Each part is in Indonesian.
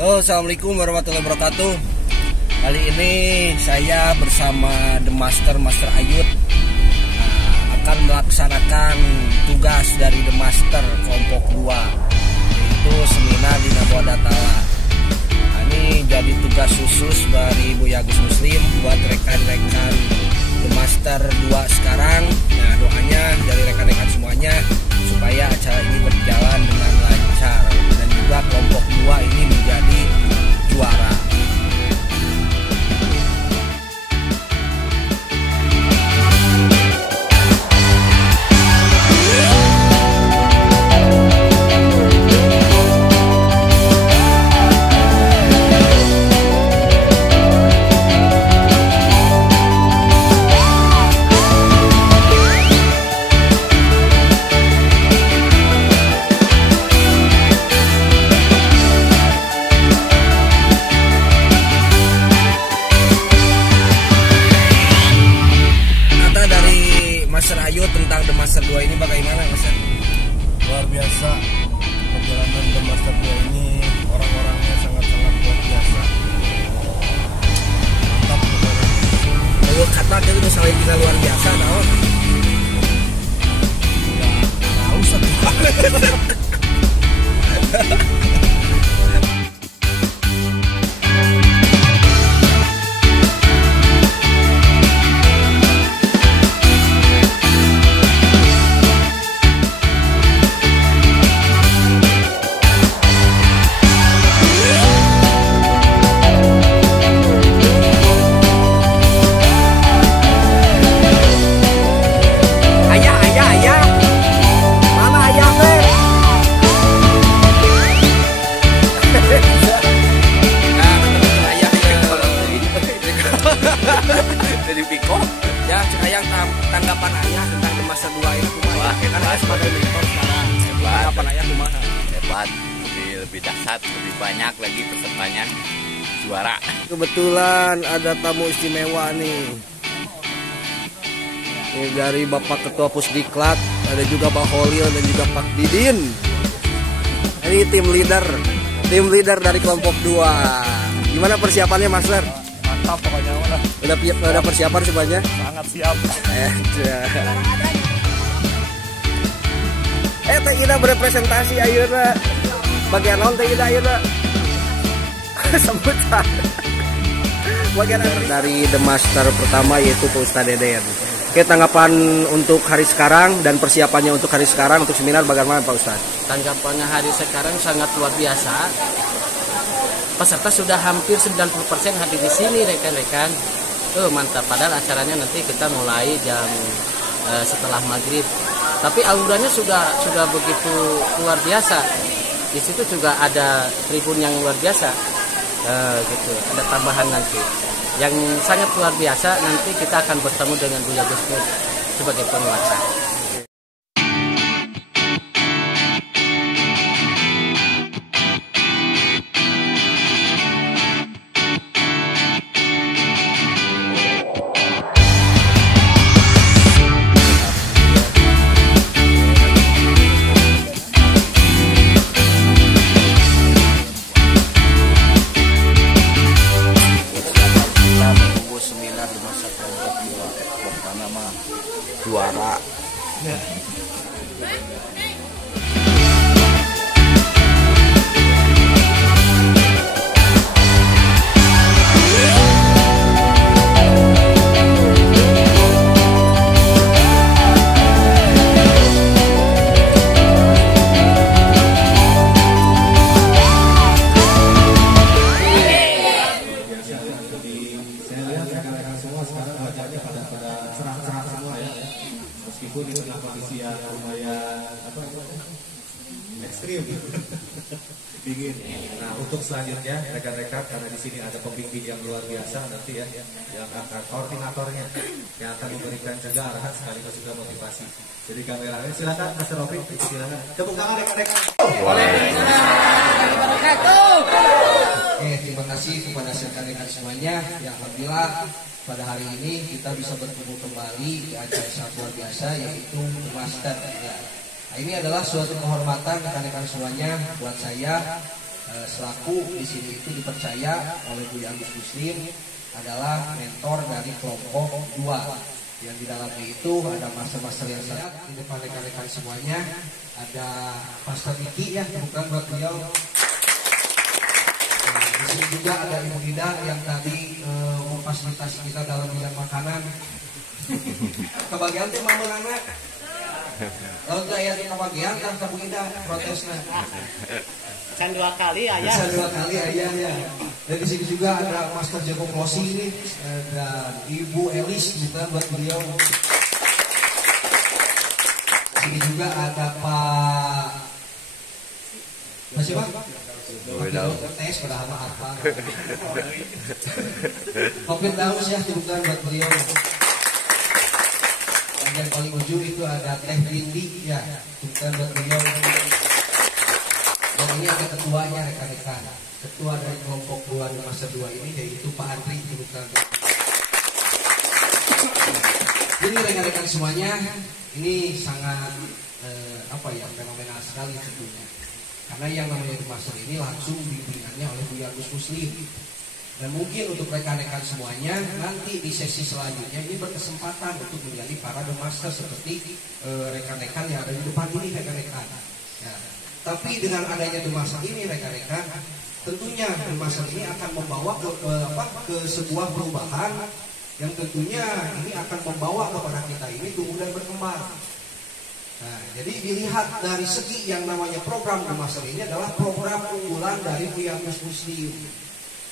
Assalamualaikum warahmatullahi wabarakatuh. Kali ini saya bersama The Master Ayut akan melaksanakan tugas dari The Master kelompok 2, yaitu seminar di Nabwa Datala. Ini jadi tugas khusus dari Buya Agus Muslim buat rekan-rekan The Master 2 sekarang. Nah, doanya dari rekan-rekan semuanya supaya acara ini berjalan dengan lancar dan juga kelompok 2 ini menjadi juara. Tentang The Master 2 ini bagaimana, Mas? Luar biasa. Perjalanan The Master 2 ini orang-orangnya sangat-sangat luar biasa. Mantap. Kalau kata dia itu misalnya kita luar biasa, naon? Tahu satu. Jadi Piko ya Cikayang tanggapan ayah tentang The Master 2 ini kumaha? Kan ayah sebagai mentor sekarang. Tanggapan ayah kumaha? Hebat, lebih dahsyat, lebih banyak lagi pesertanya, juara. Kebetulan ada tamu istimewa nih. Ini dari Bapak Ketua Pusdiklat, ada juga Pak Holil dan juga Pak Didin. Ini tim leader dari kelompok 2. Gimana persiapannya, Master? Mantap pokoknya lah. Udah persiapan semuanya? Sangat siap. Teh kita berepresentasi ayeuna. Bagian naon teh kita ayeuna? Sambutan. Bagian dari The Master pertama yaitu Pak Ustadz Deden. Oke, tanggapan untuk hari sekarang dan persiapannya untuk hari sekarang untuk seminar bagaimana Pak Ustadz? Tanggapannya hari sekarang sangat luar biasa. Peserta sudah hampir 90% hadir di sini, rekan-rekan. Mantap. Padahal acaranya nanti kita mulai jam setelah maghrib. Tapi auranya sudah begitu luar biasa. Di situ juga ada tribun yang luar biasa. Gitu. Ada tambahan nanti. Yang sangat luar biasa, nanti kita akan bertemu dengan Buya Gus sebagai penguasa. Seminar di masa kelompok 2 pertama mah juara. Meskipun itu adalah kondisi yang lumayan ekstrim, dingin. Nah, untuk selanjutnya rekan-rekan, karena di sini ada pembimbing yang luar biasa nanti ya, yang akan koordinatornya yang akan memberikan juga arahan sekaligus juga motivasi. Jadi kameranya silakan Mas Rofi, silakan. Tepuk tangan rekan-rekan. Terima kasih kepada rekan-rekan semuanya. Yang alhamdulillah pada hari ini kita bisa bertemu kembali di acara sangat luar biasa yaitu The Master. Ya. Nah, ini adalah suatu kehormatan rekan-rekan semuanya buat saya selaku di sini itu dipercaya oleh Buya Agus Muslim adalah mentor dari kelompok 2 yang di dalamnya itu ada master-master yang saya di depan rekan-rekan semuanya, ada Pastor Iki ya, bukan buat beliau. Di sini juga ada Ibu Ida yang tadi memfasilitasi kita dalam bidang makanan. Kebagian teh mama anak. Kalau enggak ya kebagian kan Ibu Ida protesnya. Can 2 kali ayah. Bisa 2 kali ayah ya. Dan di sini juga ada Master Joko Closing nih dan Ibu Elis juga buat beliau. Di sini juga ada Pak siapa? Tes pada apa? Kopit Daus ya juga buat beliau. Dan yang paling ujung itu ada Teh Rindi ya, juga buat beliau. Dan ini ada ketuanya rekan-rekan. Ketua dari kelompok 2 di masa 2 ini yaitu Pak Andri bukan. Jadi rekan-rekan semuanya ini sangat fenomenal sekali tentunya. Karena yang namanya master ini langsung dibimbingannya oleh Buya Agus Muslim. Dan mungkin untuk rekan-rekan semuanya nanti di sesi selanjutnya ini berkesempatan untuk menjadi para master seperti rekan-rekan yang ada di depan ini rekan-rekan. Ya. Tapi dengan adanya master ini rekan-rekan, tentunya master ini akan membawa ke sebuah perubahan yang tentunya ini akan membawa kepada kita ini tumbuh dan berkembang. Nah, jadi dilihat dari segi yang namanya program master ini adalah program unggulan dari Buya Agus Muslim.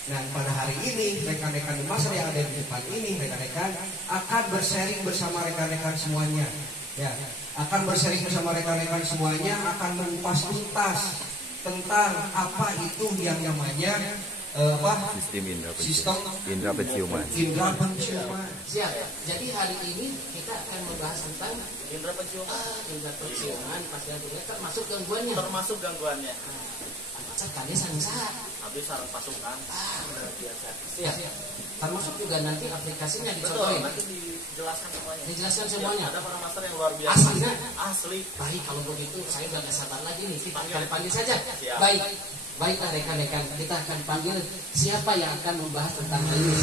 Dan pada hari ini rekan-rekan master yang ada di depan ini rekan-rekan akan bersharing bersama rekan-rekan semuanya. Ya, akan bersharing bersama rekan-rekan semuanya, akan mengupas tuntas tentang apa itu yang namanya sistem indra penciuman. Indra penciuman. Siap. Jadi hari ini kita akan membahas tentang indra penciuman. Indra penciuman pasti termasuk gangguannya. Macam kali sangat. Habis sarang pasukan. Biasa. Siap. Termasuk juga nanti aplikasinya dicontohin. Nanti dijelaskan semuanya. Dijelaskan semuanya. Ada para master yang luar biasa. Aslinya? Asli. Baik, kalau begitu saya sudah tidak sabar lagi nih. Kita akan panggil saja. Siap. Baiklah rekan-rekan, kita akan panggil siapa yang akan membahas tentang hal ini.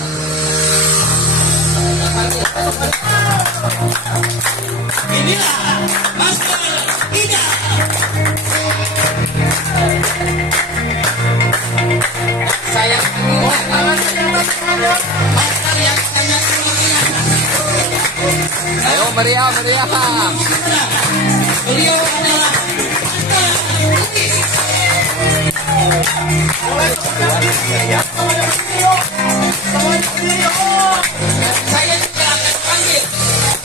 Inilah Master Ida. Saya Master yang sangat luar biasa. Ayo meriah. Beliau adalah saya juga akan panggil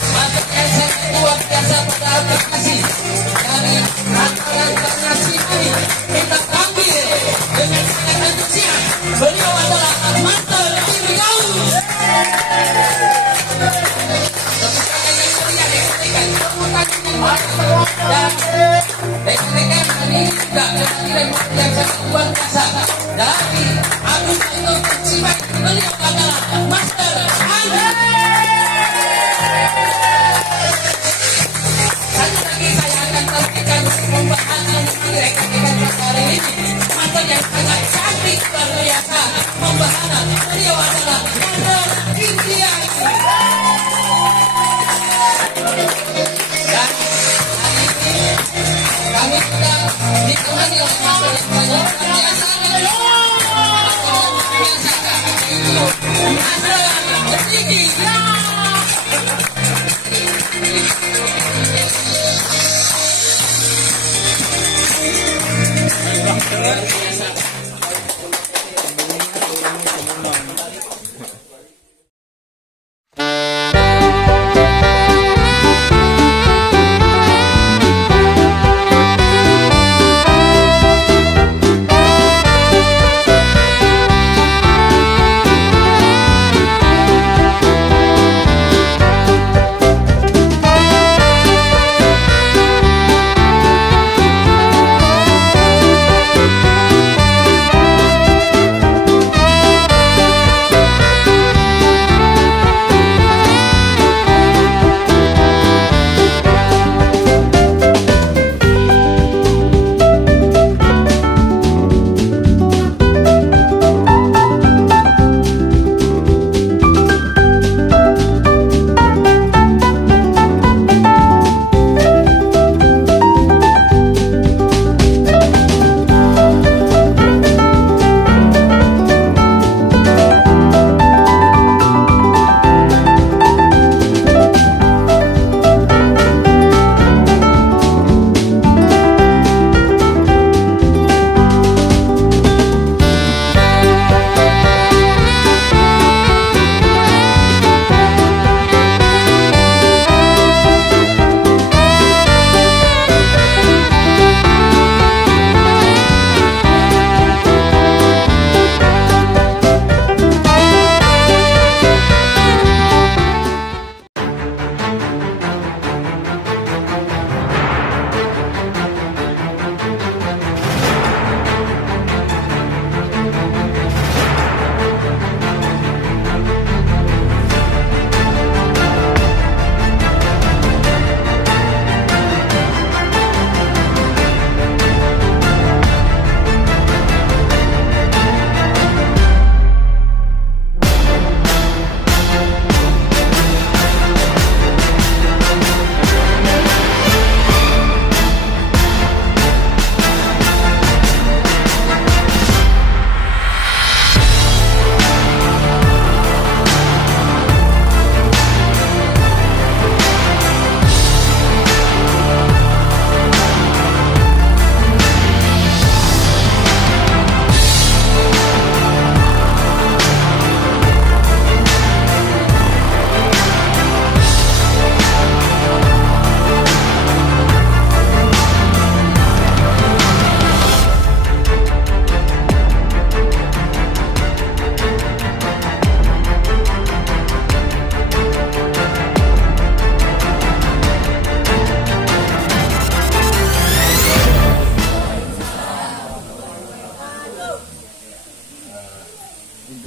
Master yang sangat luar biasa pada aplikasi dari rata-rata nasi ini. Kita panggil dengan sangat antusias. Beliau adalah Master Firdaus. Dan rekan-rekan ini juga kehadiran yang sangat luar biasa dari Agus Muslim Simak. Beliau adalah Master Andri. Satu lagi saya akan sampaikan pembahasan dari rekan-rekan hari ini. Master yang sangat cantik luar biasa pembahasan. Beliau adalah Master India. Dan hari ini kami sudah ditemani oleh Master yang sangat luar biasa.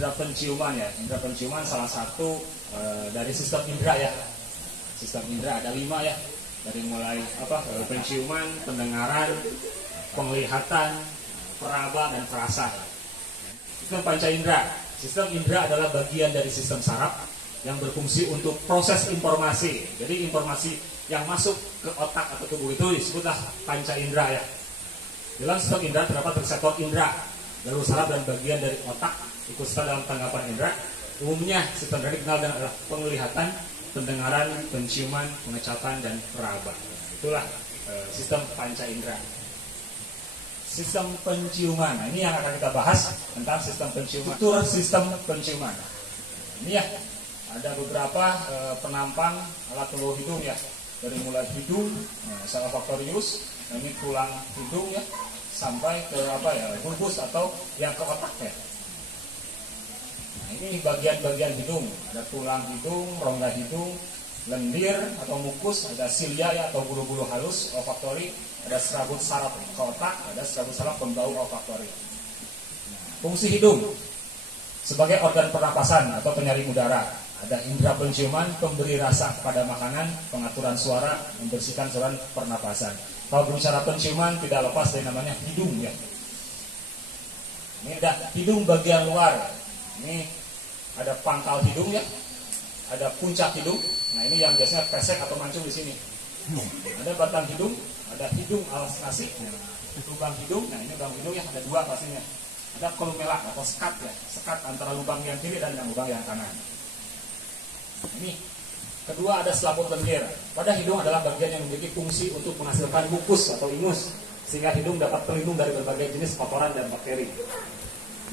indera penciuman ya. Indera penciuman salah satu dari sistem indera ya. Sistem indera ada 5 ya. Dari mulai penciuman, pendengaran, penglihatan, peraba dan perasa. Sistem panca indera. Sistem indera adalah bagian dari sistem saraf yang berfungsi untuk proses informasi. Jadi informasi yang masuk ke otak atau tubuh itu disebutlah panca indera ya. Dalam sistem indera terdapat reseptor indera, jalur saraf dan bagian dari otak ikut serta dalam tanggapan indera. Umumnya sistem indera dikenal dengan adalah penglihatan, pendengaran, penciuman, pengecapan dan peraba. Itulah sistem panca indera. Sistem penciuman. Nah, ini yang akan kita bahas tentang sistem penciuman. Struktur sistem penciuman. Ini ya, ada beberapa penampang alat peluh hidung ya. Dari mulai hidung, sel olfaktorius, ini tulang hidung ya, sampai ke bulbus atau yang ke otak ya. Nah, ini bagian-bagian hidung. Ada tulang hidung, rongga hidung, lendir atau mukus, ada silia ya atau bulu-bulu halus olfaktori, ada serabut saraf ke otak, ada serabut saraf pembau olfaktori. Fungsi hidung sebagai organ pernapasan atau penyaring udara. Ada indera penciuman, pemberi rasa pada makanan, pengaturan suara, membersihkan saluran pernapasan. Kalau berbicara penciuman tidak lepas dari namanya hidung ya. Ini ada hidung bagian luar. Ini ada pangkal hidung ya. Ada puncak hidung. Nah, ini yang biasanya pesek atau mancung di sini. Ada batang hidung, ada hidung alas nasi, lubang hidung. Nah, ini lubang hidung ya, ada 2 pastinya. Ada kolumela atau sekat ya, sekat antara lubang yang kiri dan yang lubang yang kanan. Ini kedua ada selaput lendir. Pada hidung adalah bagian yang memiliki fungsi untuk menghasilkan mukus atau ingus, sehingga hidung dapat terlindung dari berbagai jenis kotoran dan bakteri.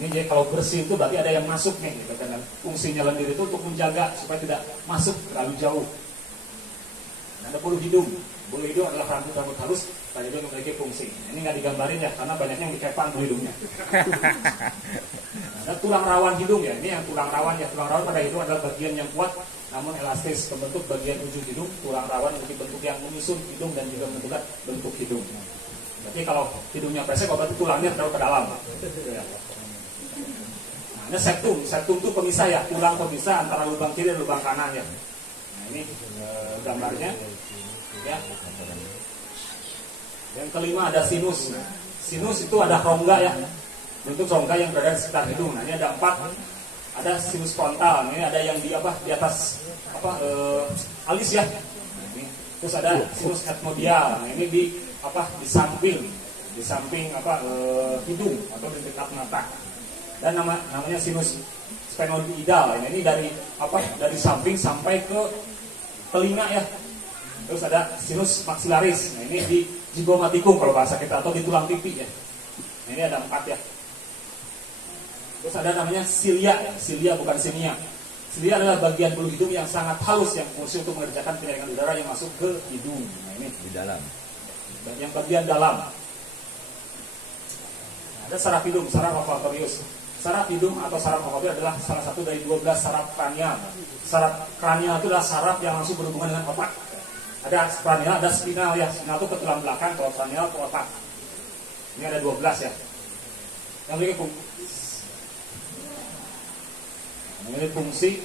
Ini jadi kalau bersih itu berarti ada yang masuk nih, gitu. Dan fungsinya lendir itu untuk menjaga supaya tidak masuk terlalu jauh. Dan ada bulu hidung. Bulu hidung adalah rambut-rambut halus pada hidung memiliki fungsi. Ini nggak digambarin ya, karena banyaknya yang dikepang bulu hidungnya. Ada tulang rawan hidung ya. Ini yang tulang rawan ya. Tulang rawan pada hidung adalah bagian yang kuat namun elastis, membentuk bagian ujung hidung. Tulang rawan memiliki bentuk yang menyusun hidung dan juga menentukan bentuk hidung. Berarti kalau hidungnya pesek, berarti tulangnya terlalu ke dalam. Nah, ada septum. Septum itu pemisah ya, tulang pemisah antara lubang kiri dan lubang kanan ya. Nah, ini gambarnya ya. Yang kelima ada sinus. Sinus itu ada rongga ya, bentuk rongga yang berada di sekitar hidung. Nah, ini ada 4. Ada sinus frontal, ini ada yang di atas alis ya. Terus ada sinus etmodial. Nah, ini di samping hidung atau di dekat mata. Dan namanya sinus sphenoidal. Ini dari samping sampai ke telinga ya. Terus ada sinus maxillaris. Nah, ini di zygomatikum kalau bahasa kita, atau di tulang pipi ya. Nah, ini ada 4 ya. Terus ada namanya silia, silia bukan sinia. Silia adalah bagian bulu hidung yang sangat halus yang fungsi untuk mengerjakan penyaringan udara yang masuk ke hidung. Nah, ini di dalam. Yang bagian dalam. Nah, ada saraf hidung, saraf olfaktorius. Saraf hidung atau saraf olfaktorius adalah salah satu dari 12 saraf kranial. Saraf kranial itu adalah saraf yang langsung berhubungan dengan otak. Ada kranial, ada spinal ya. Spinal itu ke tulang belakang, kalau kranial ke otak. Ini ada 12 ya. Yang memiliki fungsi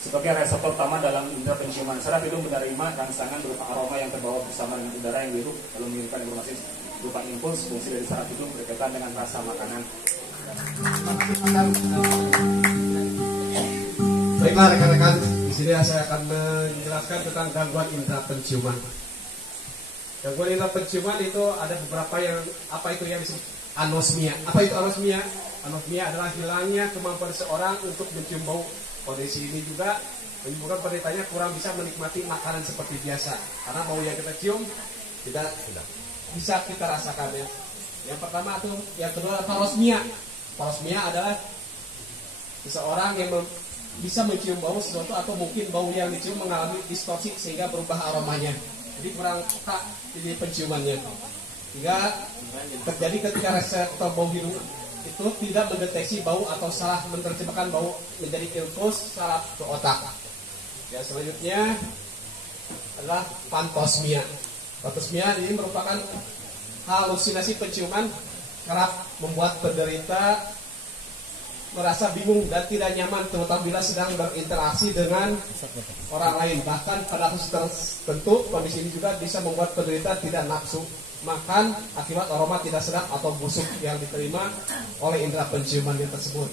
sebagai reseptor utama dalam indera penciuman. Saraf hidung menerima rangsangan berupa aroma yang terbawa bersama dengan udara yang biru, lalu mengirimkan informasi berupa impuls. Fungsi dari saraf hidung berkaitan dengan rasa makanan. Baiklah rekan-rekan, di sini saya akan menjelaskan tentang gangguan indera penciuman. Gangguan indera penciuman itu ada beberapa yang disebut anosmia. Apa itu anosmia? Anosmia adalah hilangnya kemampuan seseorang untuk mencium bau. Kondisi ini juga menyebabkan penderitanya kurang bisa menikmati makanan seperti biasa, karena bau yang kita cium tidak bisa kita rasakan ya. Yang pertama itu, yang kedua adalah parosmia. Parosmia adalah seseorang yang bisa mencium bau sesuatu atau mungkin bau yang dicium mengalami distorsi sehingga berubah aromanya. Jadi kurang peka di penciumannya. Hingga terjadi ketika reseptor bau hidung itu tidak mendeteksi bau atau salah menerjemahkan bau menjadi impuls saraf ke otak. Yang selanjutnya adalah pantosmia. Pantosmia ini merupakan halusinasi penciuman kerap membuat penderita merasa bingung dan tidak nyaman, terutama bila sedang berinteraksi dengan orang lain. Bahkan pada kasus tertentu, kondisi ini juga bisa membuat penderita tidak nafsu makan akibat aroma tidak sedap atau busuk yang diterima oleh indera penciuman dia tersebut.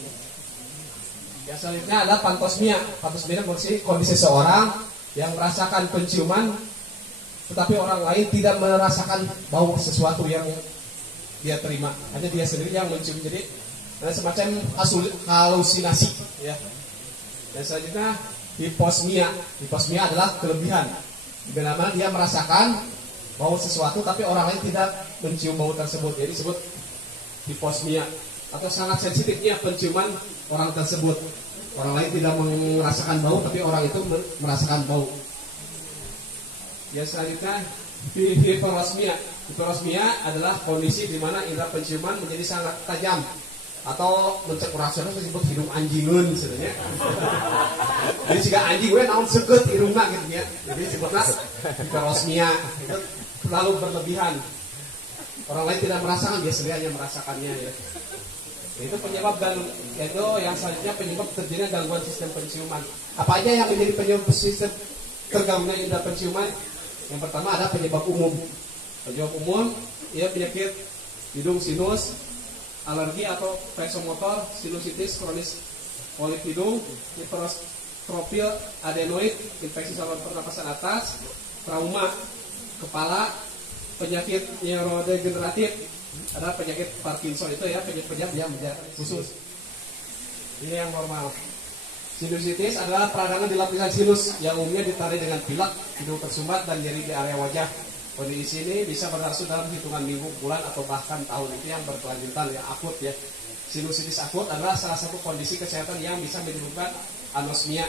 Yang selanjutnya adalah pantosmia. Pantosmia berarti kondisi seorang yang merasakan penciuman, tetapi orang lain tidak merasakan bau sesuatu yang dia terima, hanya dia sendiri yang mencium. Jadi ada semacam halusinasi, ya. Dan selanjutnya hiposmia. Hiposmia adalah kelebihan, di mana dia merasakan bau sesuatu tapi orang lain tidak mencium bau tersebut. Jadi disebut hiposmia. Atau sangat sensitifnya penciuman orang tersebut. Orang lain tidak merasakan bau tapi orang itu merasakan bau. Yang selanjutnya hiperosmia. Hiperosmia adalah kondisi di mana indera penciuman menjadi sangat tajam, atau mencek rasional disebut hidung anjingun sebenarnya. Jadi jika anjing gue naon seukeut hidungna gitu ya. Jadi disebutnya hiperosmia. Itu terlalu berlebihan. Orang lain tidak merasakan, dia sendiri hanya merasakannya, ya. Itu penyebab, dan itu yang selanjutnya penyebab terjadinya gangguan sistem penciuman. Apa aja yang menjadi penyebab sistem terganggunya indera penciuman? Yang pertama ada penyebab umum. Penyebab umum ya penyakit hidung sinus, alergi atau vasomotor, sinusitis kronis polip hidung, hipertrofia adenoid, infeksi saluran pernapasan atas, trauma kepala, penyakit neurodegeneratif, ada penyakit Parkinson, itu ya penyakit yang khusus. Ini yang normal. Sinusitis adalah peradangan di lapisan sinus yang umumnya ditandai dengan pilek, hidung tersumbat, dan nyeri di area wajah. Kondisi ini bisa berlangsung dalam hitungan minggu, bulan, atau bahkan tahun. Itu yang berkelanjutan, ya, akut, ya. Sinusitis akut adalah salah satu kondisi kesehatan yang bisa menyebabkan anosmia.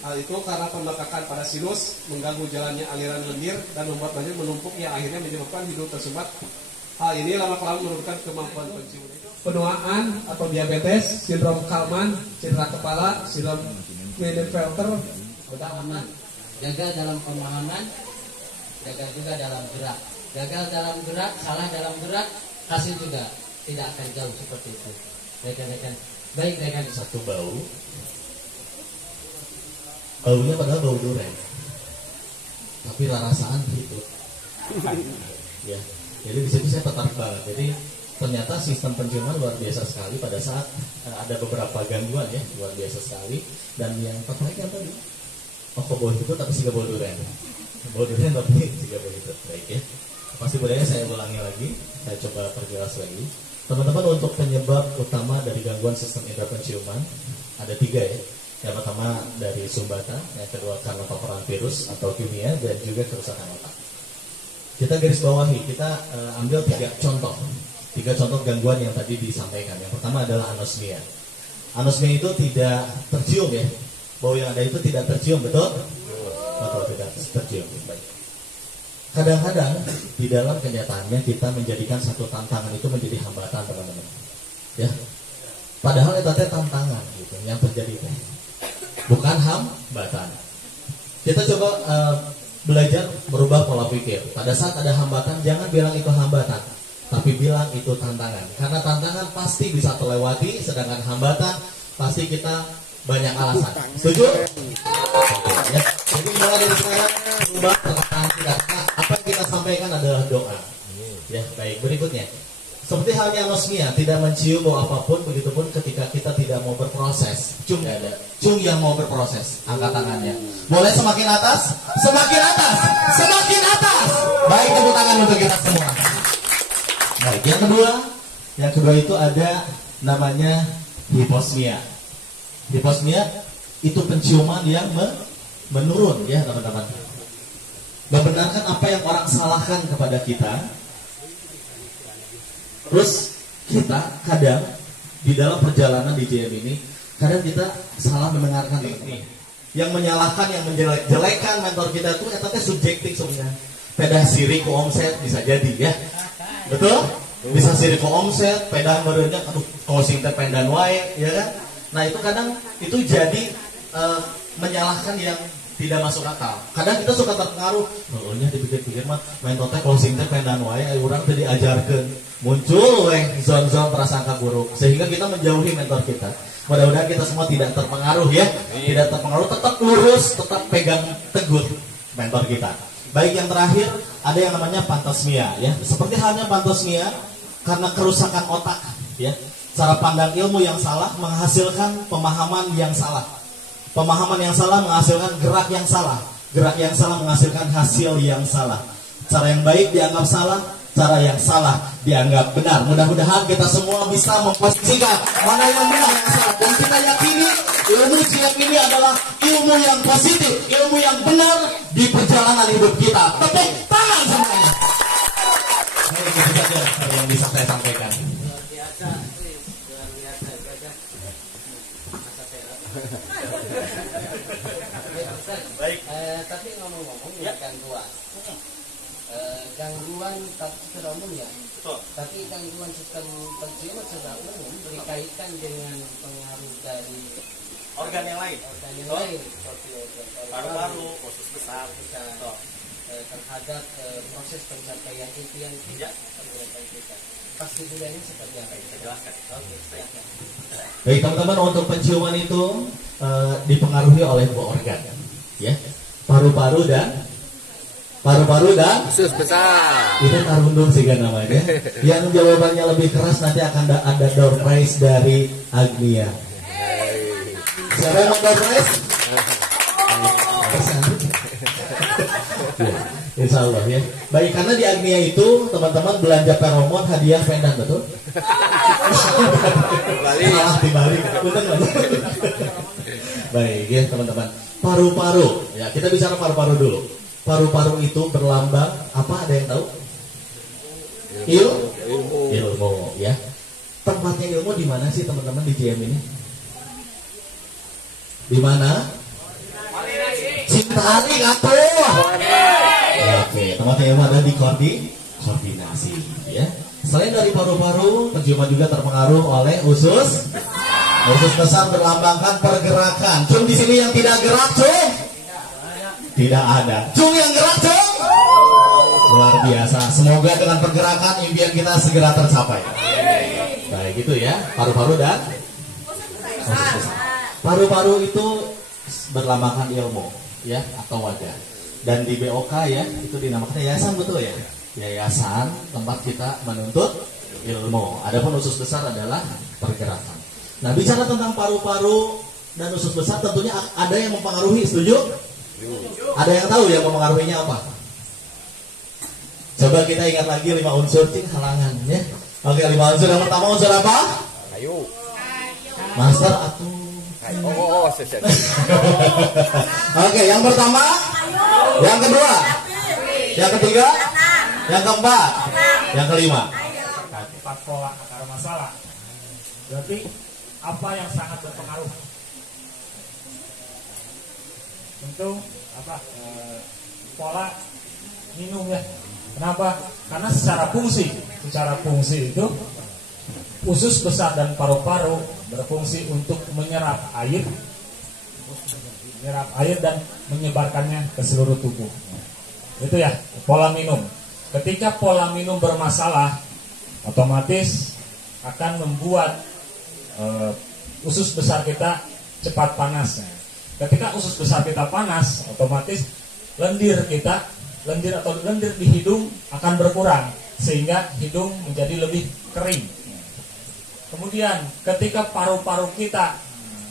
Hal itu karena pembengkakan pada sinus mengganggu jalannya aliran lendir dan membuat banyak menumpuk yang akhirnya menyebabkan hidung tersumbat. Hal ini lama-kelamaan menurunkan kemampuan penciuman. Penuaan atau diabetes, sindrom Kalman, cedera kepala, sindrom Klinefelter, udah aman. Gagal dalam pemahaman, gagal juga dalam gerak. Gagal dalam gerak, salah dalam gerak, hasil juga tidak akan jauh seperti itu. Rekan-rekan, baik rekan. Satu bau, baunya padahal bau durian, tapi rasaan gitu. Ya, jadi di situ saya tertarik banget. Jadi ternyata sistem penciuman luar biasa sekali pada saat ada beberapa gangguan, ya, luar biasa sekali. Dan yang terbaik yang tadi, kok bau itu tapi sih gak bau durian. Bau durian tapi sih gak bau itu. Baik, ya. Pasti bolehnya saya ulangi lagi, saya coba perjelas lagi. Teman-teman, untuk penyebab utama dari gangguan sistem indera penciuman ada 3, ya. Yang pertama dari sumbatan, yang kedua karena paparan virus atau kimia, dan juga kerusakan otak. Kita garis bawahi, kita ambil 3 contoh. 3 contoh gangguan yang tadi disampaikan. Yang pertama adalah anosmia. Anosmia itu tidak tercium, ya. Bau yang ada itu tidak tercium, betul? Betul, tidak tercium. Baik. Kadang-kadang di dalam kenyataannya kita menjadikan satu tantangan itu menjadi hambatan, teman-teman. Ya. Padahal itu tantangan gitu yang terjadi. Bukan hambatan. Kita coba belajar merubah pola pikir. Pada saat ada hambatan, jangan bilang itu hambatan, tapi bilang itu tantangan. Karena tantangan pasti bisa terlewati, sedangkan hambatan pasti kita banyak alasan. Setuju? Ya. Jadi mulai dari sekarang merubah perkataan kita. Apa yang kita sampaikan adalah doa. Ya, baik. Berikutnya, seperti halnya anosmia, tidak mencium bau apapun, begitupun ketika kita tidak mau berproses. Cung ada. Cung yang mau berproses, angkat tangannya. Boleh semakin atas, semakin atas, semakin atas. Baik, tepuk tangan untuk kita semua. Baik, yang kedua itu ada namanya hiposmia. Hiposmia itu penciuman yang menurun, ya, teman-teman. Membenarkan apa yang orang salahkan kepada kita. Terus kita kadang di dalam perjalanan di JM ini, kadang kita salah mendengarkan ini. Yang menyalahkan, yang menjelek-jelekan mentor kita itu etanya subjektif sebenarnya. Pedah siri ku omset bisa jadi, ya. Betul? Bisa siri ku omset, pedah merenya, aduh, closing teh pendan wae, ya kan? Nah, itu kadang itu jadi menyalahkan yang tidak masuk akal. Kadang kita suka terpengaruh, nya dipikir-pikir mah main totek closing teh pendan wae urang teh diajarkeun. Muncul zon-zon prasangka buruk sehingga kita menjauhi mentor kita. Mudah-mudahan kita semua tidak terpengaruh ya. Tidak terpengaruh, tetap lurus, tetap pegang teguh mentor kita. Baik, yang terakhir ada yang namanya pantosmia ya. Seperti halnya pantosmia, karena kerusakan otak ya. Cara pandang ilmu yang salah menghasilkan pemahaman yang salah. Pemahaman yang salah menghasilkan gerak yang salah. Gerak yang salah menghasilkan hasil yang salah. Cara yang baik dianggap salah, cara yang salah dianggap benar. Mudah-mudahan kita semua bisa memposisikan mana yang benar yang salah. Dan kita yakini ilmu siang ini adalah ilmu yang positif, ilmu yang benar di perjalanan hidup kita. Tepuk tangan semuanya. Nah, itu saja yang bisa saya sampaikan. Baik. Tapi ngomong-ngomong ya gangguan. Gangguan secara umum ya. Betul. Tapi gangguan sistem penciuman secara umum berkaitan dengan pengaruh dari organ yang lain. Organ yang lain seperti paru-paru, usus besar, terhadap proses pencapaian impian kita. Pasti budayanya seperti apa? Jelaskan. Oke, silakan. Baik teman-teman, untuk penciuman itu dipengaruhi oleh dua organ ya, paru-paru dan usus besar. itu tarundur sih kan namanya. Yang jawabannya lebih keras nanti akan ada door prize dari Agnia. Siapa yang mau door prize? Ya, insya Allah ya. Baik, karena di Agnia itu teman-teman belanja feromon hadiah pendan, betul? Salah dibalik. Baik ya teman-teman. Paru-paru, ya kita bicara paru-paru dulu. Paru-paru itu berlambang apa? Ada yang tahu? Ilmu, ya. Tempatnya ilmu di mana sih teman-teman di JM ini? Di mana? Cintani atuh. Oke, tempatnya ilmu ada di koordinasi, ya. Selain dari paru-paru, penciuman juga terpengaruh oleh usus. Usus besar berlambangkan pergerakan. Cung di sini yang tidak gerak, cung? Tidak ada. Cung yang gerak, cung? Luar biasa. Semoga dengan pergerakan impian kita segera tercapai. Baik, itu ya. Paru-paru dan usus besar. Paru-paru itu berlambangkan ilmu, ya, atau wajah. Dan di BOK ya, itu dinamakan yayasan, betul ya? Yayasan tempat kita menuntut ilmu. Adapun usus besar adalah pergerakan. Nah, bicara tentang paru-paru dan usus besar tentunya ada yang mempengaruhi, setuju? Ada yang tahu yang mempengaruhinya apa? Coba kita ingat lagi 5 unsur halangan ya. Oke, 5 unsur. Yang pertama unsur apa? Kayu. Master atau Oke, yang pertama, yang kedua, yang ketiga, yang keempat, yang kelima. Empat pola akar masalah. Berarti apa yang sangat berpengaruh? Tentu apa? Pola minum ya. Kenapa? Karena secara fungsi itu usus besar dan paru-paru berfungsi untuk menyerap air dan menyebarkannya ke seluruh tubuh. Itu ya, pola minum. Ketika pola minum bermasalah, otomatis akan membuat usus besar kita cepat panas. Ketika usus besar kita panas, otomatis lendir di hidung akan berkurang sehingga hidung menjadi lebih kering. Kemudian ketika paru-paru kita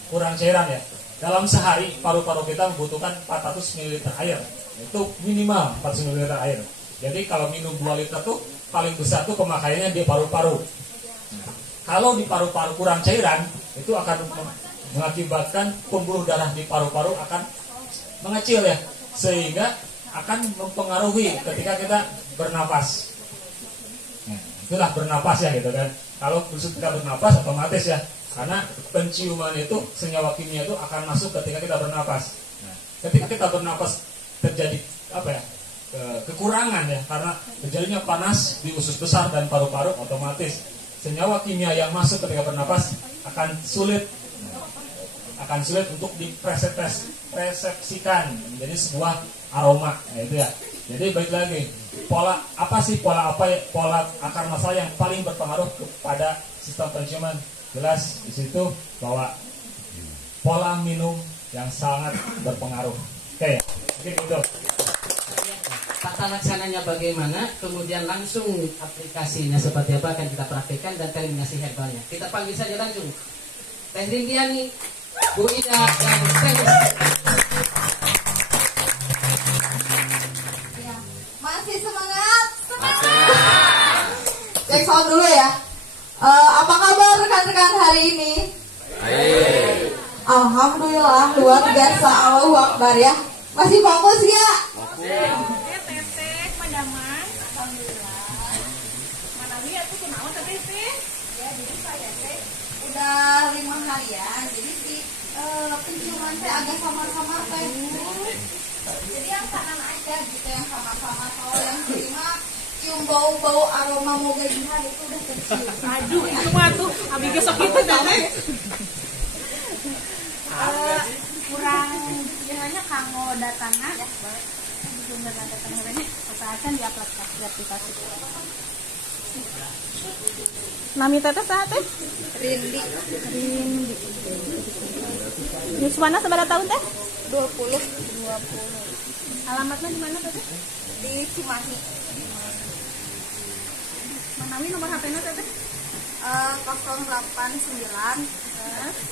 kurang cairan ya, dalam sehari paru-paru kita membutuhkan 400 ml air. Itu minimal 400 ml air. Jadi kalau minum 2 liter tuh paling besar tuh pemakaiannya di paru-paru. Kalau di paru-paru kurang cairan, itu akan mengakibatkan pembuluh darah di paru-paru akan mengecil ya, sehingga akan mempengaruhi ketika kita bernapas. Itulah bernapas ya gitu kan. Kalau kita bernapas otomatis ya, karena penciuman itu senyawa kimia itu akan masuk ketika kita bernapas. Ketika kita bernapas terjadi kekurangan ya, karena terjadinya panas di usus besar dan paru-paru, otomatis senyawa kimia yang masuk ketika bernapas akan sulit untuk dipresentasikan dipersepsikan menjadi sebuah aroma, itu ya. Jadi balik lagi, pola akar masalah yang paling berpengaruh kepada sistem penciuman? Jelas di situ bahwa pola minum yang sangat berpengaruh. Oke, gitu. Tata laksananya bagaimana, kemudian langsung aplikasinya seperti apa akan kita praktekkan dan terminasi herbalnya. Kita panggil saja langsung Teh Rindiani, Bu Ida, dan Teh. Masih semangat? Cek sound dulu ya. Apa kabar rekan-rekan hari ini? Alhamdulillah, luar biasa. Allahu Akbar ya. Masih fokus ya? Teteh, Madaman. Alhamdulillah. Manawi aku kunaon teteh? Ya, jadi saya teh Udah 5 harian. Jadi si penciuman teh agak samar-samar teh. Jadi yang kanan aja gitu, yang samar-samar. Kalau yang kiri mah cium bau-bau aroma moga jihad itu udah tercium. Aduh, itu mah tuh abi gesok itu teteh. Kurang biasanya kanggo datana ya, belum datang ini usahakan di aplikasi. Nami teteh saha teh? Rindi. Yuswana seberapa tahun teh? 20. Alamatnya di mana teteh? Di Cimahi. Manawi nomor HP-nya teteh? 089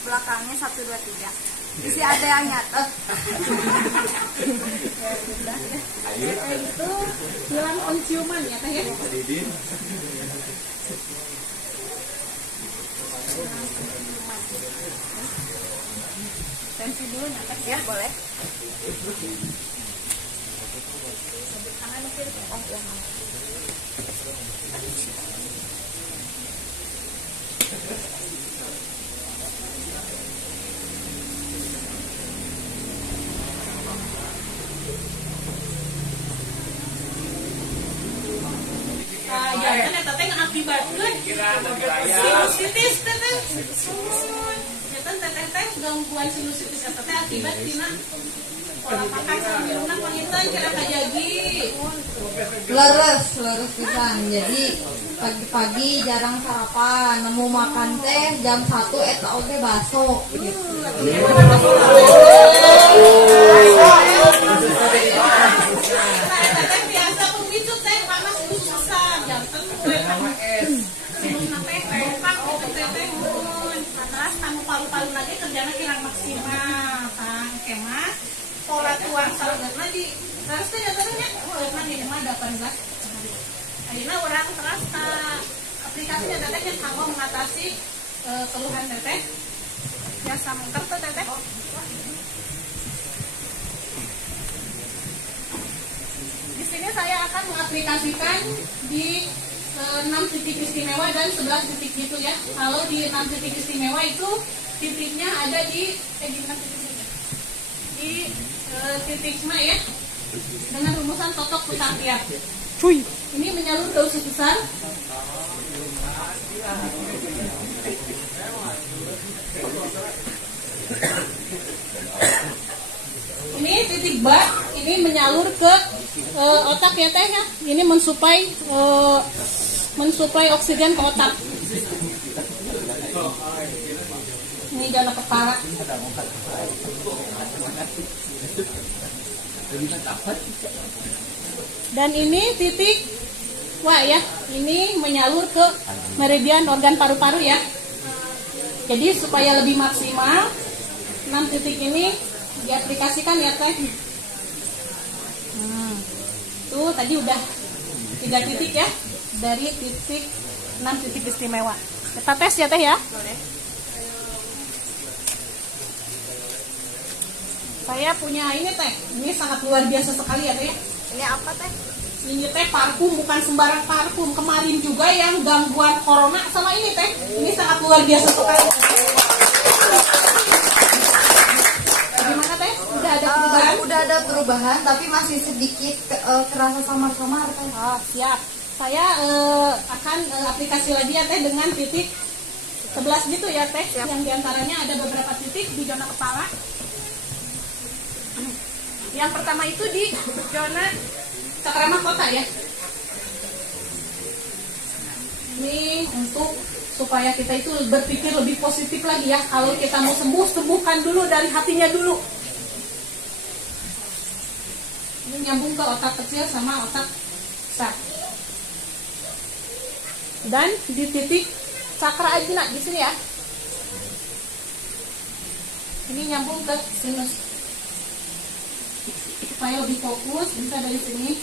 belakangnya 123. Isi ada yang nyatet. Ya udah deh. Itu hilang penciuman ya teh ya. Tensi dulu nyatet ya, boleh. Kanan kiri. Oh ya. Jangan teteh ngakibatkeun sinusitis teteh. Teteh gangguan sinusitis teteh akibat tina pola makan sama minumna panginten kira kajagi. Leres pisan. Jadi pagi-pagi jarang sarapan, nemu makan teh jam 1 eta oge baso gitu. Teteh biasa pemicu teh panas susah jam terus tamu palu-palu lagi kerjanya kirang maksimal kan kemas pola tuang saludna di terus teh datanya urang di mah 18 ayeuna urang terasa aplikasinya teteh yang kanggo mengatasi keluhan teteh biasa mengker teh teteh. Di sini saya akan mengaplikasikan di 6 titik istimewa dan 11 titik gitu ya. Kalau di 6 titik istimewa itu titiknya ada di titik SMA ya, dengan rumusan totok putakiat. Cuy, ini menyalur ke usus besar. Ini titik bat, ini menyalur ke otak ya teh ya. Ini mensuplai oksigen ke otak. Ini jalan kepala. Dan ini titik wah ya, ini menyalur ke meridian organ paru-paru ya. Jadi supaya lebih maksimal 6 titik ini diaplikasikan ya teh. Tuh tadi udah 3 titik ya dari titik 6 titik istimewa. Kita tes ya teh ya. Boleh. Saya punya ini teh, ini sangat luar biasa sekali ya teh. Ini apa teh? Ini teh parfum, bukan sembarang parfum. Kemarin juga yang gangguan corona sama ini teh. Ini sangat luar biasa sekali. Gimana teh? Udah ada perubahan? Udah ada perubahan, tapi masih sedikit kerasa samar-samar teh. Oh, siap. Saya akan aplikasi lagi ya teh dengan titik 11 gitu ya teh. Siap. Yang diantaranya ada beberapa titik di zona kepala. Yang pertama itu di zona cakra mahkota ya. Ini untuk supaya kita itu berpikir lebih positif lagi ya. Kalau kita mau sembuh, sembuhkan dulu dari hatinya dulu. Ini nyambung ke otak kecil sama otak besar. Dan di titik cakra ajna di sini ya. Ini nyambung ke sinus. Supaya lebih fokus, bisa dari sini.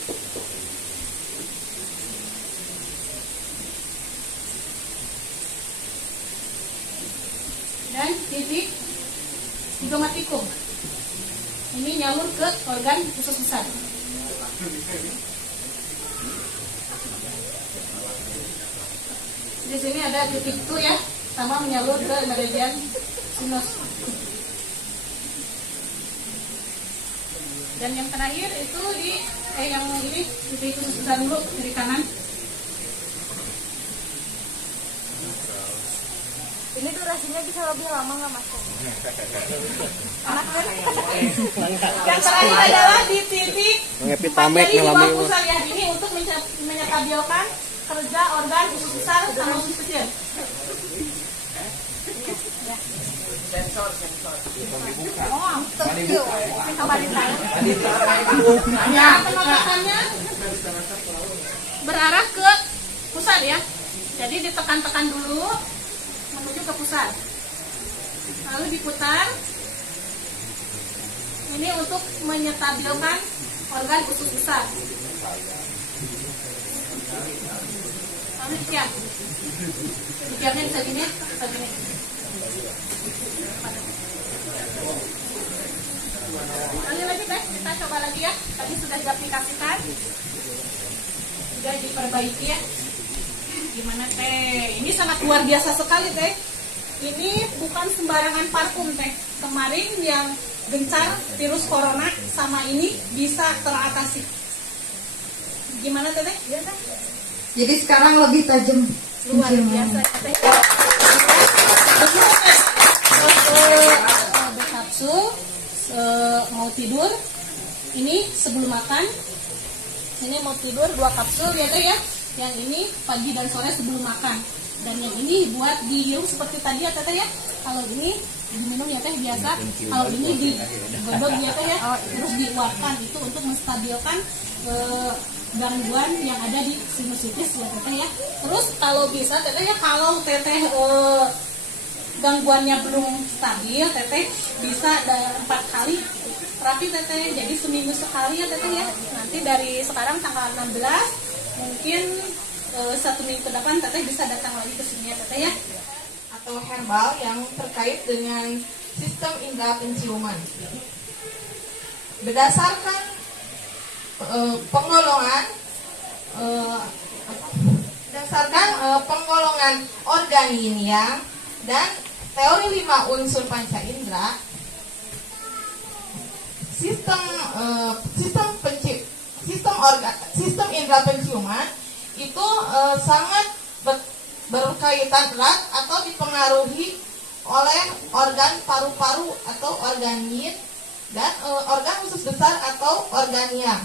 Dan titik zygomatikum. Ini nyalur ke organ usus besar. Di sini ada titik itu ya, sama menyalur ke meridian sinus. Dan yang terakhir itu di yang ini titik usus besar dulu dari kanan. Ini durasinya bisa lebih lama nggak mas? Yang terakhir adalah di titik Ngepitamek di bawah ngalami. pusar ya. Ini untuk menyetabilkan kerja organ usus besar sama usus kecil. Sensor. Oh, terkecil. Hanya penolakannya berarah ke pusat ya. Jadi ditekan-tekan dulu menuju ke pusat. Lalu diputar. Ini untuk menyetabilkan organ usus besar. Lalu dikir. Dikirnya bisa gini, bisa gini. Lagi teh, kita coba lagi ya. Tadi sudah diaplikasikan, sudah diperbaiki ya. Gimana teh? Ini sangat luar biasa sekali teh. Ini bukan sembarangan parfum teh. Kemarin yang gencar virus corona sama ini bisa teratasi. Gimana teh? Jadi sekarang lebih tajam. Luar biasa teh. Berkapsul. Mau tidur ini sebelum makan, ini mau tidur 2 kapsul ya teh ya, yang ini pagi dan sore sebelum makan, dan yang ini buat dihirup seperti tadi ya teh ya. Kalau ini diminum ya teh biasa, kalau ini digodok ya teh ya, terus dikeluarkan itu untuk menstabilkan gangguan yang ada di sinusitis ya teh ya. Terus kalau bisa teh ya, kalau teteh gangguannya belum stabil, teteh bisa 4 kali terapi teteh, jadi seminggu sekali ya teteh ya. Nanti dari sekarang tanggal 16 mungkin 1 minggu ke depan teteh bisa datang lagi ke sini ya teteh ya. Atau herbal yang terkait dengan sistem indera penciuman. Berdasarkan penggolongan organinia dan teori 5 unsur panca indera, sistem indera penciuman itu sangat berkaitan erat atau dipengaruhi oleh organ paru-paru atau organin dan organ usus besar atau organia.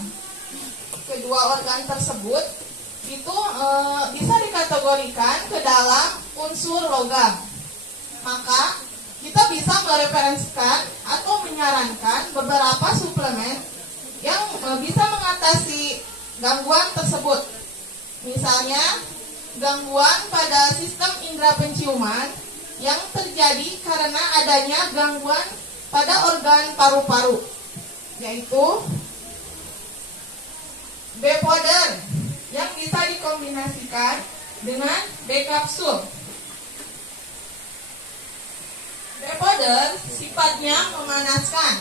Kedua organ tersebut itu bisa dikategorikan ke dalam unsur logam. Maka kita bisa mereferensikan atau menyarankan beberapa suplemen yang bisa mengatasi gangguan tersebut. Misalnya gangguan pada sistem indera penciuman yang terjadi karena adanya gangguan pada organ paru-paru, yaitu B-powder yang bisa dikombinasikan dengan B-kapsul. B-powder sifatnya memanaskan.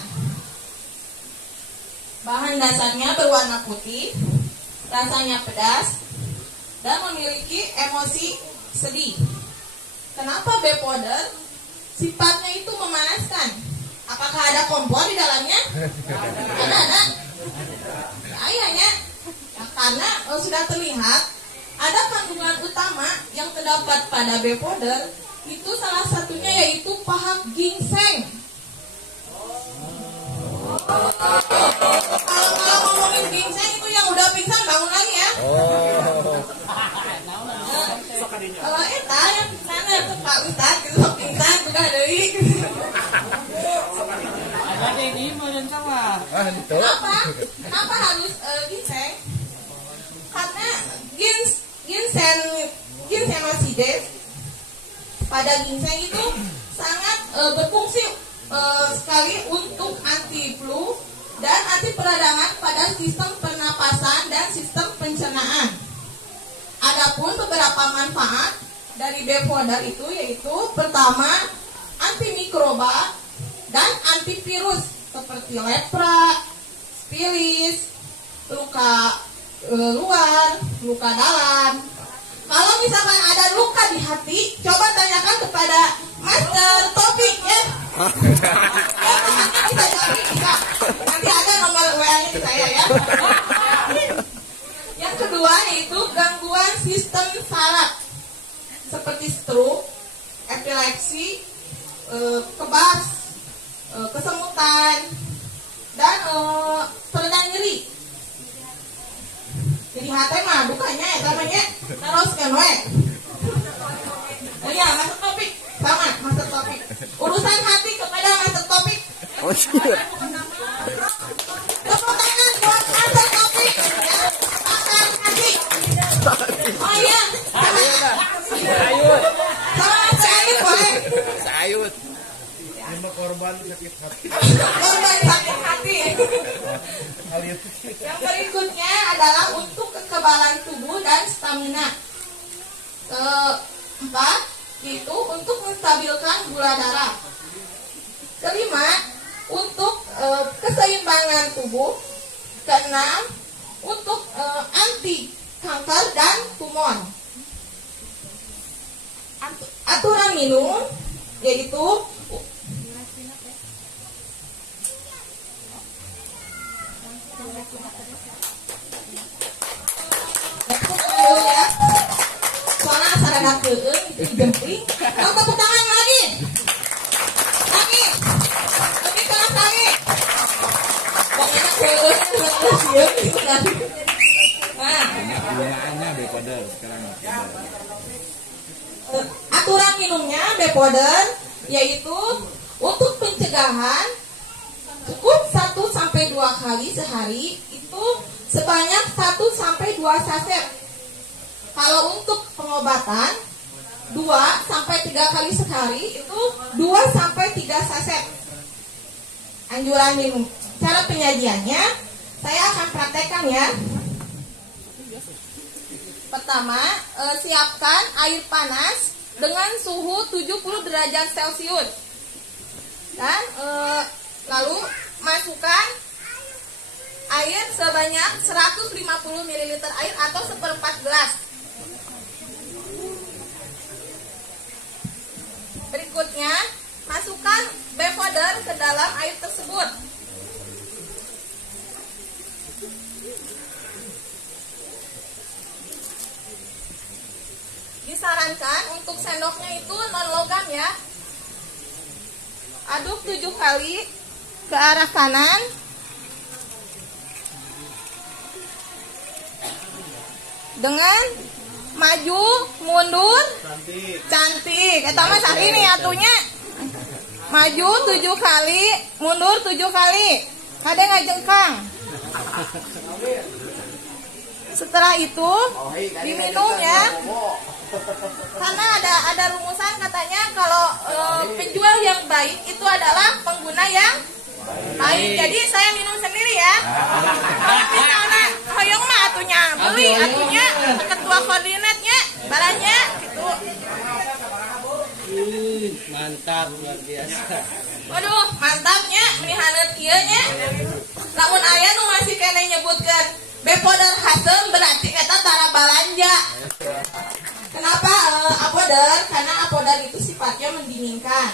Bahan dasarnya berwarna putih, rasanya pedas, dan memiliki emosi sedih. Kenapa B-powder sifatnya itu memanaskan? Apakah ada kompor di dalamnya? Ada. Ayahnya, karena sudah terlihat ada kandungan utama yang terdapat pada B-powder. Itu salah satunya yaitu pahak ginseng. gagah deui. Ada yang ini mau sama. Kenapa harus ginseng? Karena ginsenosida pada ginseng itu sangat berfungsi sekali untuk anti flu dan anti peradangan pada sistem pernapasan dan sistem pencernaan. Adapun beberapa manfaat dari B-powder itu yaitu pertama antimikroba dan antivirus seperti lepra, spilis, luka luar, luka dalam. Kalau misalkan ada luka di hati, coba tanyakan kepada Master Topik ya. Bisa jadi bisa. Nanti ada nomor WA-nya di saya ya. Yang kedua yaitu gangguan sistem saraf seperti stroke, epilepsi, kebas, kesemutan, dan pereda nyeri. Jadi hati mah bukannya ya namanya teruskan we. Oh iya, Master Topik sama Master Topik. Urusan hati kepada Master Topik. Oh iya. Tepuk tangan buat Master Topik. Ya, pakar hati. Oh iya. Sayut. Sama Master Ayut boleh. Sayut. Korban sakit hati. Korban sakit hati. Yang berikutnya adalah untuk kekebalan tubuh dan stamina. Keempat, itu untuk menstabilkan gula darah. Kelima, untuk keseimbangan tubuh. Keenam, untuk anti kanker dan tumor. Aturan minum yaitu ya. Soalnya sarana keun dijempling. Mau tepuk tangan lagi. Lagi. Lebih keras lagi. Pokoknya keun terus siap gitu kan. Nah, Gunaannya B-powder sekarang. aturan minumnya B-powder yaitu untuk pencegahan cukup 1-2 kali sehari itu sebanyak 1-2 saset. Kalau untuk pengobatan 2-3 kali sehari itu 2-3 saset. Anjuran minum. Cara penyajiannya saya akan praktekkan ya. Pertama, siapkan air panas dengan suhu 70 derajat Celcius. Dan lalu masukkan air sebanyak 150 ml air atau 1/4 gelas. Berikutnya, masukkan B-powder ke dalam air tersebut. Disarankan untuk sendoknya itu non logam ya. Aduk 7 kali ke arah kanan. Dengan maju, mundur, cantik. Eta mah saat ini atunya. Maju 7 kali, mundur 7 kali. Kade ngajengkang. Setelah itu diminum ya. Karena ada rumusan katanya kalau penjual yang baik itu adalah pengguna yang baik. Jadi saya minum sendiri ya. Kalau misalnya hoyong mah atunya beli, atunya ketua koordinatnya barangnya gitu. Mantap, luar biasa. Waduh, mantapnya menihaneut kieu nya. Lamun aya nu masih kene nyebutkeun B-powder hasem berarti eta tara balanja. Kenapa apodar? Karena apodar itu sifatnya mendinginkan.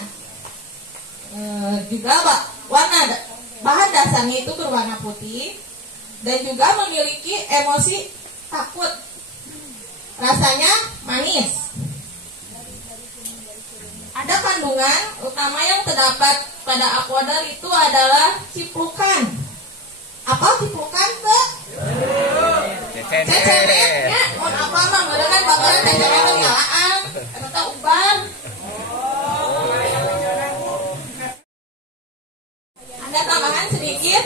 Juga warna bahan dasarnya itu berwarna putih dan juga memiliki emosi takut. Rasanya manis. Ada kandungan utama yang terdapat pada apodar itu adalah ciplukan. Apa ciplukan ke? Cecenet ya, mau apa mah meureun bakalan cecenet nyalaan eta uban. sedikit.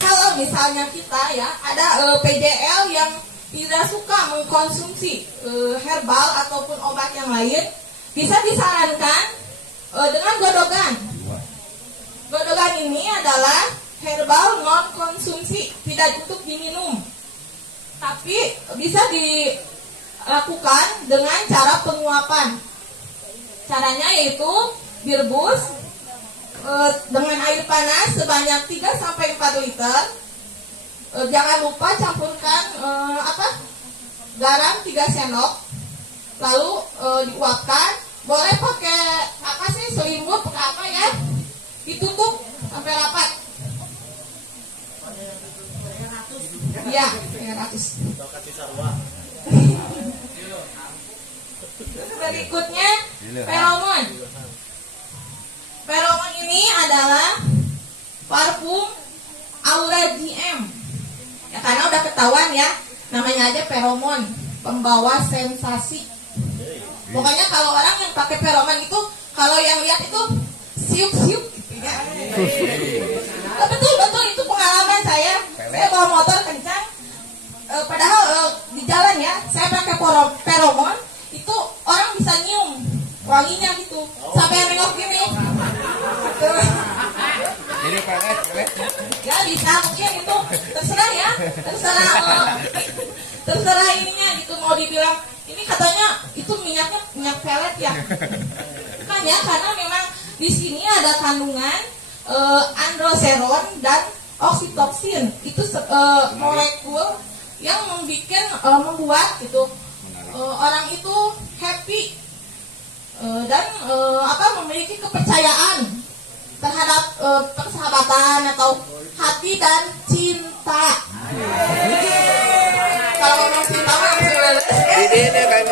Kalau misalnya kita ya ada PJL yang tidak suka mengkonsumsi herbal ataupun obat yang lain, bisa disarankan dengan godogan. Godogan ini adalah herbal non konsumsi, tidak untuk diminum, tapi bisa dilakukan dengan cara penguapan. Caranya yaitu direbus dengan air panas sebanyak 3-4 liter. Jangan lupa campurkan garam 3 sendok, lalu diuapkan. Boleh pakai selimut, pakai apa ya, ditutup sampai rapat. Iya, 300. Berikutnya feromon. Feromon ini adalah parfum Aura GM. Ya karena udah ketahuan ya, namanya aja feromon, pembawa sensasi. Pokoknya kalau orang yang pakai feromon itu, kalau yang lihat itu siuk-siuk gitu ya. Betul itu pengalaman saya. Saya bawa motor kencang, padahal di jalan ya, saya pakai feromon, itu orang bisa nyium wanginya gitu. Sampai yang nengok gini. Ini pelet. Ya bisa, mungkin itu terserah ya, terserah ininya gitu. Mau dibilang ini katanya itu minyaknya minyak pelet ya. Kan ya, karena memang di sini ada kandungan androseron dan oksitoksin. Itu molekul yang membuat gitu orang itu happy dan memiliki kepercayaan terhadap persahabatan atau hati dan cinta. Kalau ngomong cinta mah langsung lulus. Didin ya kan.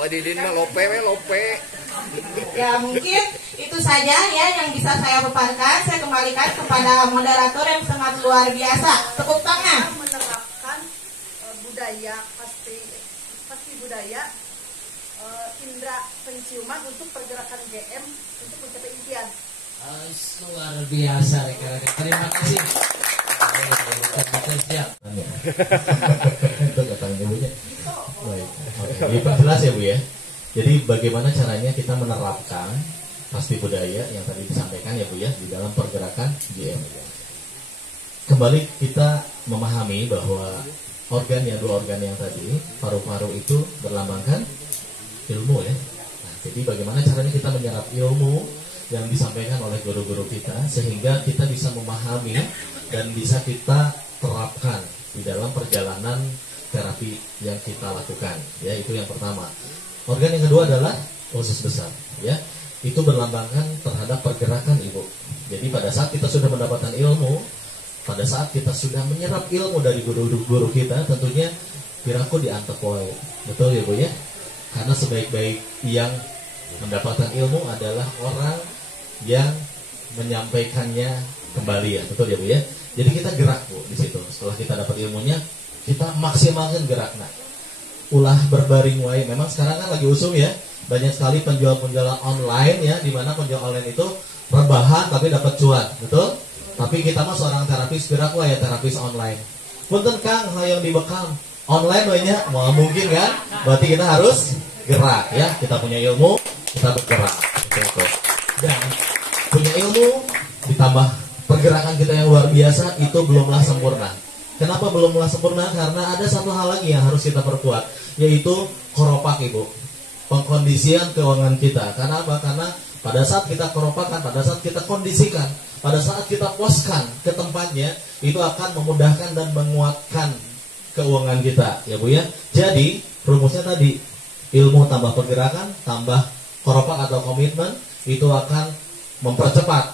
Wah Didin mah lope. Ya mungkin itu saja ya yang bisa saya paparkan. Saya kembalikan kepada moderator yang sangat luar biasa. Tepuk tangan. Menerapkan budaya pasti budaya indera penciuman untuk pergerakan GM untuk mencapai impian. Luar biasa rekan-rekan. Terima kasih. Siap. Itu katanya ibunya. Baik. Oke, jelas ya Bu ya. Jadi bagaimana caranya kita menerapkan pasti budaya yang tadi disampaikan ya Bu ya di dalam pergerakan GM. Kembali kita memahami bahwa dua organ yang tadi, paru-paru itu berlambangkan ilmu ya. Nah, jadi bagaimana caranya kita menyerap ilmu yang disampaikan oleh guru-guru kita sehingga kita bisa memahami dan bisa kita terapkan di dalam perjalanan terapi yang kita lakukan ya. Itu yang pertama. Organ yang kedua adalah usus besar ya. Itu berlambangkan terhadap pergerakan ibu. Jadi pada saat kita sudah mendapatkan ilmu, pada saat kita sudah menyerap ilmu dari guru-guru kita, tentunya piraku diantep wae. Betul ya Bu ya? Karena sebaik-baik yang mendapatkan ilmu adalah orang yang menyampaikannya kembali ya, betul ya Bu ya. Jadi kita gerak Bu di situ. Setelah kita dapat ilmunya, kita maksimalkan gerak. Nah, ulah berbaring wae. Memang sekarang kan lagi usum ya, banyak sekali penjual-penjualan online ya, di mana penjual online itu rebahan tapi dapat cuan, betul? Tapi kita mah seorang terapis gerak wae ya, terapis online. Punten Kang, hayang dibekam online wae nya, mau mungkin kan? Berarti kita harus gerak ya. Kita punya ilmu, kita bergerak. Betul. Dan punya ilmu ditambah pergerakan kita yang luar biasa, itu belumlah sempurna. Kenapa belumlah sempurna? Karena ada satu hal lagi yang harus kita perkuat, yaitu koropak Ibu, pengkondisian keuangan kita. Karena apa? Karena pada saat kita koropakan, pada saat kita kondisikan, pada saat kita poskan ke tempatnya, itu akan memudahkan dan menguatkan keuangan kita ya Bu ya. Jadi rumusnya tadi, ilmu tambah pergerakan tambah koropak atau komitmen, itu akan mempercepat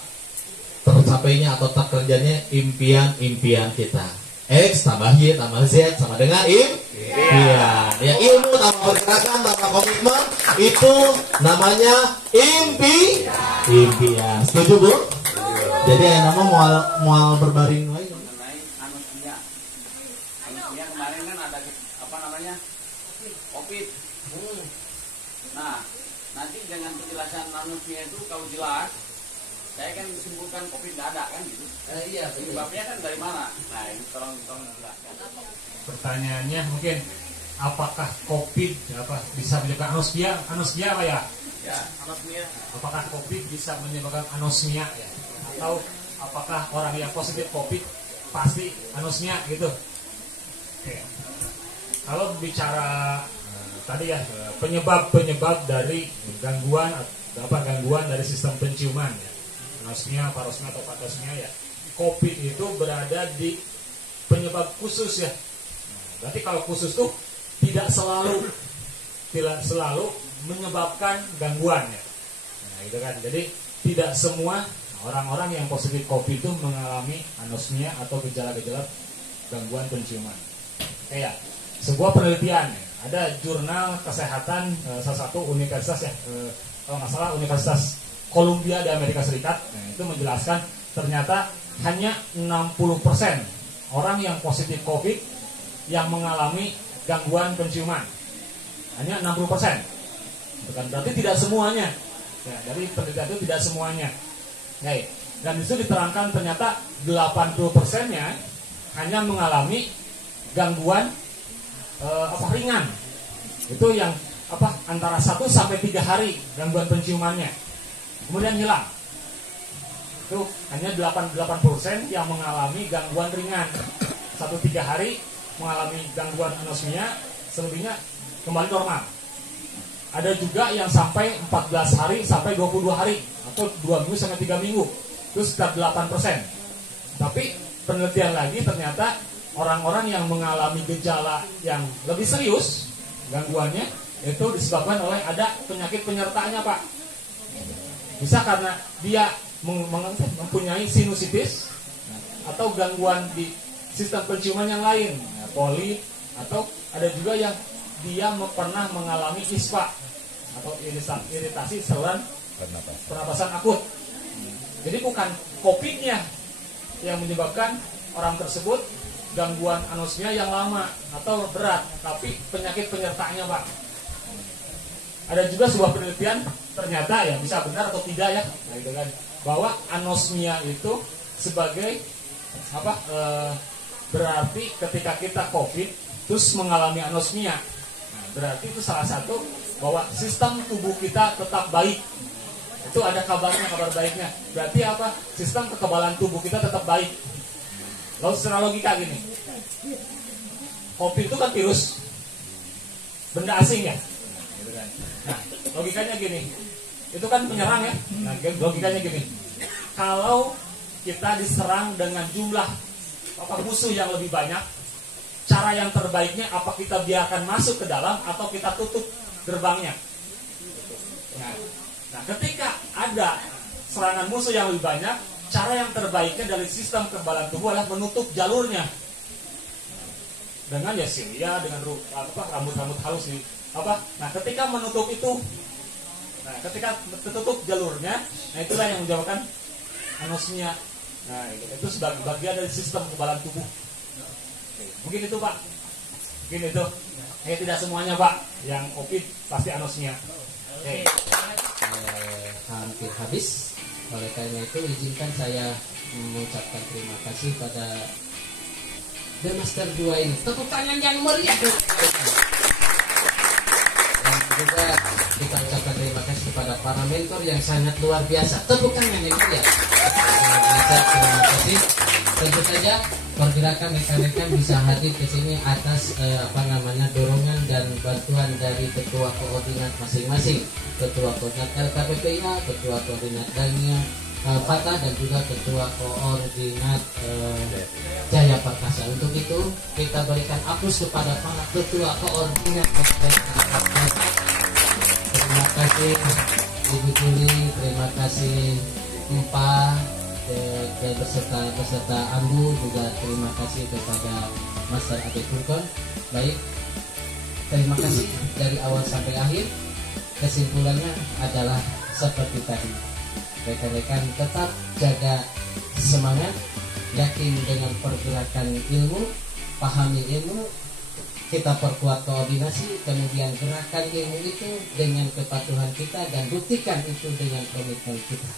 tercapainya atau terkerjanya impian-impian kita. X tambah Y tambah Z sama dengan impian. Ya, ilmu tambah pergerakan tambah komitmen, itu namanya impian. Setuju Bu? Jadi yang nama mual berbaring lagi. Anusia kemarin kan ada COVID. Nah, nanti dengan penjelasan anusia itu kalau jelas Saya kan simpulkan COVID tidak ada kan gitu. Iya, betul. Penyebabnya kan dari mana? Nah ini tolong jelaskan. Pertanyaannya mungkin apakah COVID bisa menyebabkan anosmia? Anosmia apa ya? Ya, anosmia. Apakah COVID bisa menyebabkan anosmia ya? Atau apakah orang yang positif COVID pasti anosmia gitu? Oke. Kalau bicara tadi ya penyebab dari gangguan dari sistem penciuman ya. Anosmia, parosmia atau patosmia ya. COVID itu berada di penyebab khusus ya. Berarti kalau khusus tuh tidak selalu menyebabkan gangguan ya. Nah, gitu kan. Jadi tidak semua orang-orang yang positif COVID itu mengalami anosmia atau gejala-gejala gangguan penciuman. Kayak sebuah penelitian ya. Ada jurnal kesehatan salah satu universitas ya, kalau nggak salah Universitas Columbia di Amerika Serikat. Nah, itu menjelaskan ternyata hanya 60% orang yang positif COVID yang mengalami gangguan penciuman. Hanya 60%. Bukan berarti tidak semuanya. Ya, dari penelitian itu tidak semuanya. Nah, dan itu diterangkan ternyata 80%-nya hanya mengalami gangguan ringan. Itu yang antara 1 sampai 3 hari gangguan penciumannya. Kemudian hilang. Itu hanya 8% yang mengalami gangguan ringan. 1-3 hari mengalami gangguan anosmia, selebihnya kembali normal. Ada juga yang sampai 14 hari sampai 22 hari atau 2 minggu sampai 3 minggu. Itu sekitar 8%. Tapi penelitian lagi ternyata orang-orang yang mengalami gejala yang lebih serius gangguannya itu disebabkan oleh ada penyakit penyertanya, Pak. Bisa karena dia mempunyai sinusitis atau gangguan di sistem penciuman yang lain, polip, atau ada juga yang dia pernah mengalami ISPA atau iritasi saluran pernapasan akut. Jadi bukan COVID-nya yang menyebabkan orang tersebut gangguan anosmia yang lama atau berat, tapi penyakit penyertanya, Pak. Ada juga sebuah penelitian ternyata ya bisa benar atau tidak ya, nah, gitu kan, bahwa anosmia itu sebagai berarti ketika kita COVID terus mengalami anosmia, nah, berarti itu salah satu bahwa sistem tubuh kita tetap baik. Itu ada kabar baiknya. Berarti apa? Sistem kekebalan tubuh kita tetap baik. Lalu secara logika gini, COVID itu kan virus, benda asing ya. Nah, logikanya gini, itu kan penyerang ya. Nah, logikanya gini, kalau kita diserang dengan jumlah musuh yang lebih banyak, cara yang terbaiknya apa kita biarkan masuk ke dalam atau kita tutup gerbangnya. Nah, ketika ada serangan musuh yang lebih banyak, cara yang terbaiknya dari sistem kekebalan tubuh adalah menutup jalurnya dengan silia, dengan rambut-rambut halus Nah, ketika menutup itu, nah, ketika tertutup jalurnya, nah itulah yang menyebabkan anosmia. Nah, itu sebagai bagian dari sistem kekebalan tubuh. Mungkin itu, Pak. Mungkin itu. Tidak semuanya, Pak. Yang COVID pasti anosmia. Hampir habis. Oleh karena itu izinkan saya mengucapkan terima kasih pada The Master 2 ini. Tepuk tangan yang meriah. Dan juga kita ucapkan terima kasih kepada para mentor yang sangat luar biasa. Tepuk tangan yang meriah. Terima kasih. Tentu saja pergerakan rekan-rekan bisa hadir ke sini atas dorongan dan bantuan dari ketua koordinat masing-masing, ketua koordinat LKPPIA, ketua koordinat Dania Patah, dan juga ketua koordinat Jaya Perkasa. Untuk itu kita berikan aplaus kepada para ketua koordinat. Terima kasih Ibu Juli, terima kasih beserta Ambu, juga terima kasih kepada Master Ade Fulkon. Baik, terima kasih dari awal sampai akhir. Kesimpulannya adalah seperti tadi, rekan-rekan tetap jaga semangat, yakin dengan pergerakan ilmu, pahami ilmu, kita perkuat koordinasi, kemudian gerakan ilmu itu dengan kepatuhan kita dan buktikan itu dengan komitmen kita.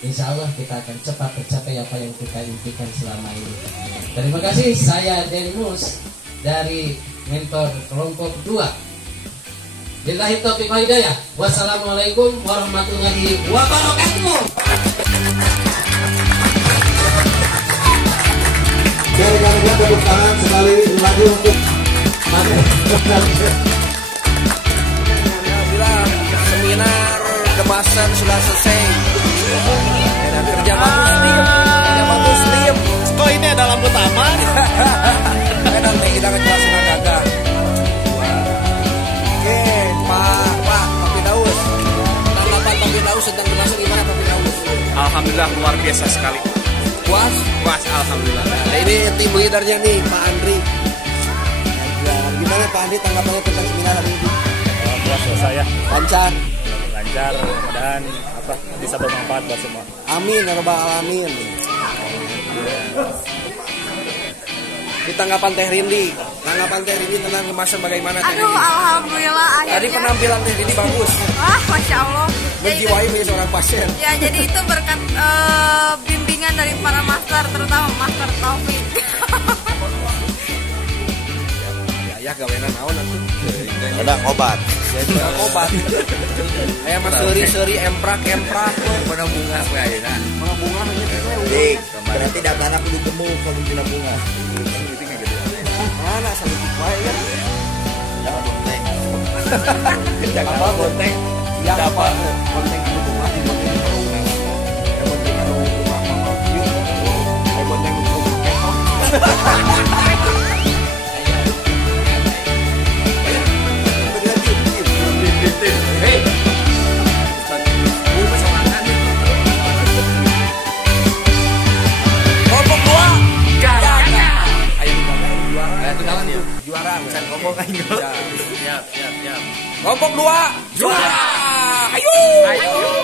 insya Allah kita akan cepat tercapai apa yang kita impikan selama ini. Terima kasih, saya Denmus dari mentor kelompok 2. Billahi taufiq wal hidayah. Wassalamualaikum warahmatullahi wabarakatuh. Rekan-rekan tepuk tangan sekali lagi untuk bilang seminar The Master sudah selesai. Dan kerja bagus diem. Kok ini ada lampu taman? Nanti kita ngejelasin agak-agak. Oke, Pak Firdaus. Tanggapan Pak Firdaus tentang The Master gimana Pak Firdaus? Alhamdulillah luar biasa sekali. Puas? Puas, alhamdulillah. Nah, ini tim leadernya nih Pak Andri. Gimana Pak Andri tanggapannya tentang seminar hari ini? Puas saya. Lancar. Lancar, mudah-mudahan bisa bermanfaat buat semua. Amin ya rabbal alamin. Di tanggapan Teh Rindi tentang The Master bagaimana Teh Rindi? Aduh, alhamdulillah akhirnya. Tadi penampilan Teh Rindi bagus. Wah, masya Allah. Menjiwai menjadi seorang pasien. Ya, jadi itu berkat bimbingan dari para master, terutama Master Taufik. Ya gawean naon atuh? Ada obat. Ya obat. Aya mah seuri-seuri emprak Mana bunga we ayeuna. Mana bunga Dik, berarti datana kudu gemuk kalau dina bunga. mana saeutik wae kan. Jangan bonteng. Jangan apa bonteng. Ya apa bonteng itu bunga di bonteng terus. Ya bonteng anu rumah mama kieu. Ya bonteng rumah ketok. Juara, bukan ngomong kan Siap. Kelompok 2 juara. Ayo.